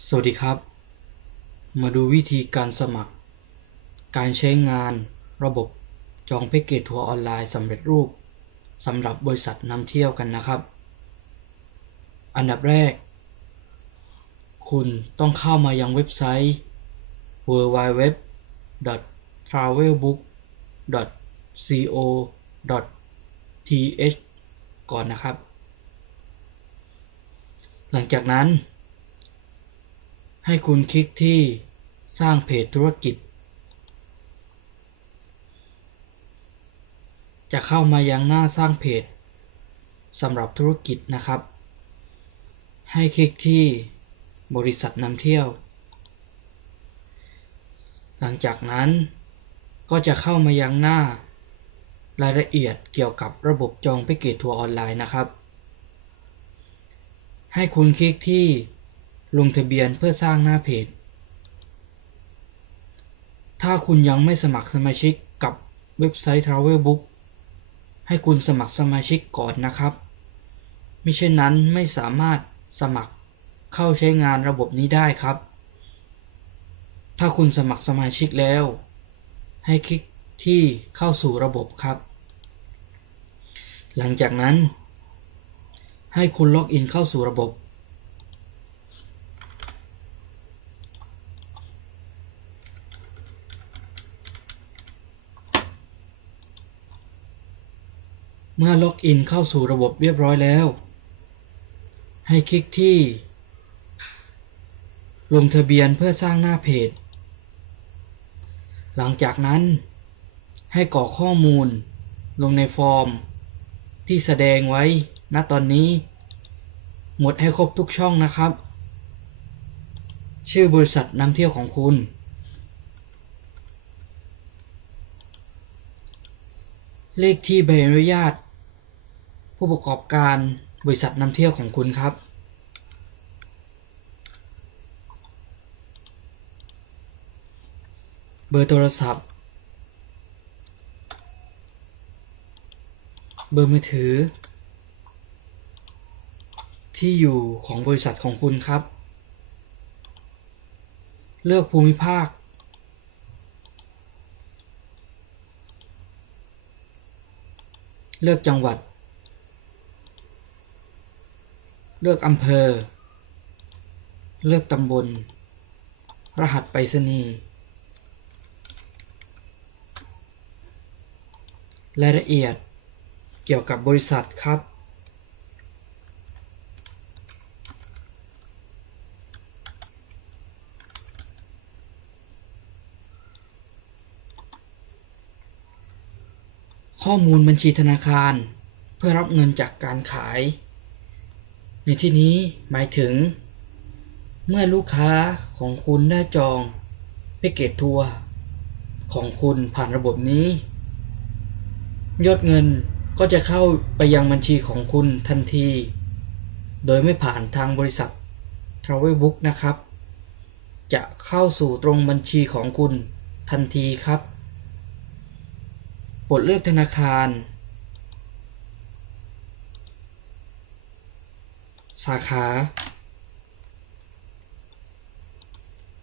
สวัสดีครับ มาดูวิธีการสมัคร การใช้งานระบบจองแพ็กเกจทัวร์ออนไลน์สำเร็จรูปสำหรับบริษัทนำเที่ยวกันนะครับ อันดับแรก คุณต้องเข้ามายังเว็บไซต์ www.travelbook.co.th ก่อนนะครับ หลังจากนั้น ให้คุณคลิกที่สร้างเพจธุรกิจ จะเข้ามายังหน้าสร้างเพจสำหรับธุรกิจนะครับ ให้คลิกที่บริษัทนำเที่ยว หลังจากนั้นก็จะเข้ามายังหน้ารายละเอียดเกี่ยวกับระบบจองแพ็กเกจทัวร์ออนไลน์นะครับ ให้คุณคลิกที่ ลงทะเบียนเพื่อสร้างหน้าเพจ ถ้าคุณยังไม่สมัครสมาชิกกับเว็บไซต์ Travelbook ให้คุณสมัครสมาชิกก่อนนะครับ มิเช่นนั้นไม่สามารถสมัครเข้าใช้งานระบบนี้ได้ครับ ถ้าคุณสมัครสมาชิกแล้ว ให้คลิกที่เข้าสู่ระบบครับ หลังจากนั้น ให้คุณล็อกอินเข้าสู่ระบบ มื่อล็อกอินเข้าสู่ระบบเรียบร้อยแล้ว ให้คลิกที่ ลงทะเบียนเพื่อสร้างหน้าเพจ หลังจากนั้นให้กรอกข้อมูล ลงในฟอร์ม ที่แสดงไว้ ณ ตอนนี้ หมดให้ครบทุกช่องนะครับ ชื่อบริษัทนำเที่ยวของคุณ เลขที่ใบอนุญาต ผู้ประกอบการบริษัทนำเที่ยวของคุณครับ เบอร์โทรศัพท์ เบอร์มือถือ ที่อยู่ของบริษัทของคุณครับ เลือกภูมิภาคเลือกจังหวัด เลือกอำเภอ เลือกตำบล รหัสไปรษณีย์รายละเอียดเกี่ยวกับบริษัทครับ ข้อมูลบัญชีธนาคาร เพื่อรับเงินจากการขาย ในที่นี้หมายถึง เมื่อลูกค้าของคุณได้จองแพ็กเกจทัวร์ของคุณผ่านระบบนี้ ยอดเงินก็จะเข้าไปยังบัญชีของคุณทันที โดยไม่ผ่านทางบริษัท Travelbook นะครับ จะเข้าสู่ตรงบัญชีของคุณทันทีครับปรดเลือกธนาคาร สาขา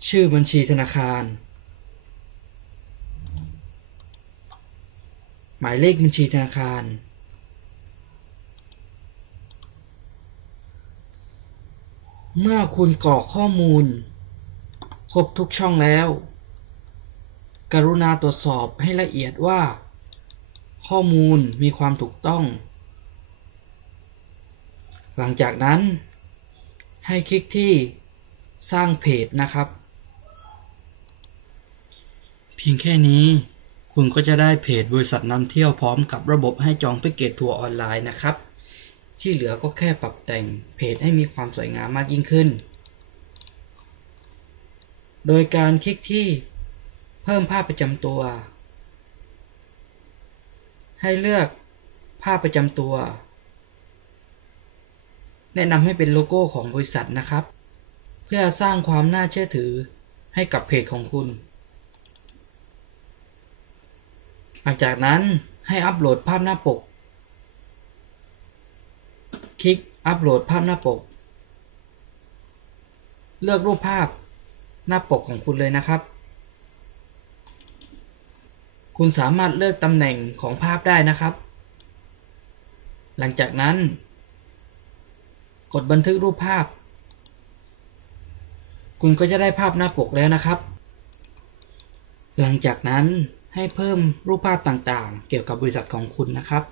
ชื่อบัญชีธนาคาร หมายเลขบัญชีธนาคาร เมื่อคุณกรอกข้อมูล ครบทุกช่องแล้ว กรุณาตรวจสอบให้ละเอียดว่า ข้อมูลมีความถูกต้อง หลังจากนั้นให้คลิกที่สร้างเพจนะครับ เพียงแค่นี้คุณก็จะได้เพจบริษัทนำเที่ยวพร้อมกับระบบให้จองแพ็กเกจทัวร์ออนไลน์นะครับ ที่เหลือก็แค่ปรับแต่งเพจให้มีความสวยงามมากยิ่งขึ้น โดยการคลิกที่เพิ่มภาพประจำตัว ให้เลือกภาพประจำตัว แนะนำให้เป็นโลโก้ของบริษัทนะครับ เพื่อสร้างความน่าเชื่อถือให้กับเพจของคุณ หลังจากนั้นให้อัปโหลดภาพหน้าปก คลิกอัปโหลดภาพหน้าปก เลือกรูปภาพหน้าปกของคุณเลยนะครับ คุณสามารถเลือกตำแหน่งของภาพได้นะครับ หลังจากนั้น กดบันทึกรูปภาพ คุณก็จะได้ภาพหน้าปกแล้วนะครับ หลังจากนั้นให้เพิ่มรูปภาพต่างๆ เกี่ยวกับบริษัทของคุณนะครับ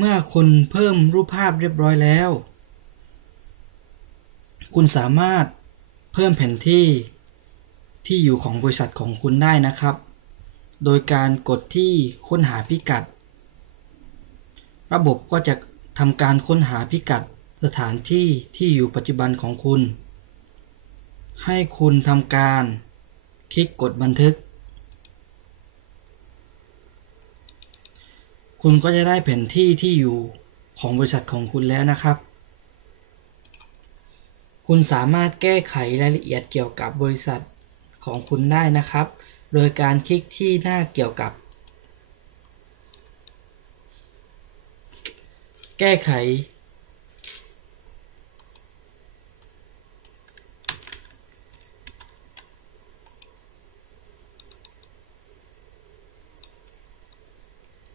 เมื่อคุณเพิ่มรูปภาพเรียบร้อยแล้ว คุณสามารถเพิ่มแผนที่ที่อยู่ของบริษัทของคุณได้นะครับ โดยการกดที่ค้นหาพิกัด ระบบก็จะทำการค้นหาพิกัดสถานที่ที่อยู่ปัจจุบันของคุณ ให้คุณทำการ คลิกกดบันทึก คุณก็จะได้แผนที่ที่อยู่ของบริษัทของคุณแล้วนะครับ คุณสามารถแก้ไขรายละเอียดเกี่ยวกับบริษัทของคุณได้นะครับ โดยการคลิกที่หน้าเกี่ยวกับ แก้ไข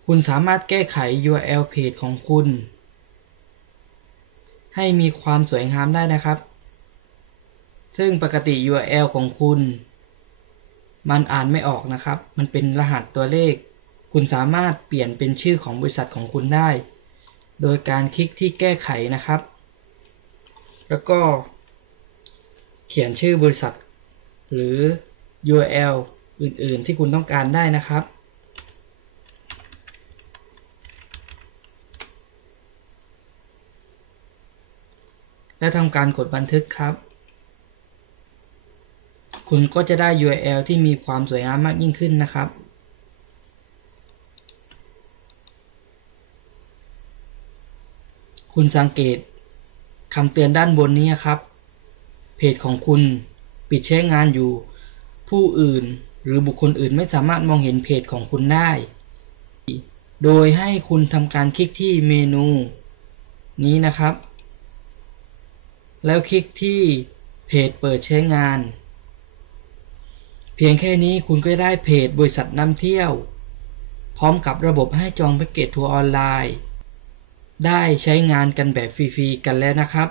คุณสามารถแก้ไข URL page ของคุณ ให้มีความสวยงามได้นะครับ ซึ่งปกติ URL ของคุณ มันอ่านไม่ออกนะครับ มันเป็นรหัสตัวเลข คุณสามารถเปลี่ยนเป็นชื่อของบริษัทของคุณได้ โดยการคลิกที่แก้ไขนะครับ แล้วก็เขียนชื่อบริษัท หรือ URL อื่นๆ ที่คุณต้องการได้นะครับ และทำการกดบันทึกครับ คุณก็จะได้ URL ที่มีความสวยงามมากยิ่งขึ้นนะครับคุณสังเกตคำเตือนด้านบนนี้ครับ เพจของคุณปิดใช้งานอยู่ ผู้อื่นหรือบุคคลอื่นไม่สามารถมองเห็นเพจของคุณได้ โดยให้คุณทำการคลิกที่เมนู นี้นะครับ แล้วคลิกที่เพจเปิดใช้งาน เพียงแค่นี้คุณก็ได้เพจบริษัทนำเที่ยว พร้อมกับระบบให้จองแพ็กเกจทัวร์ออนไลน์ ได้ใช้งานกันแบบฟรีๆกันแล้วนะครับ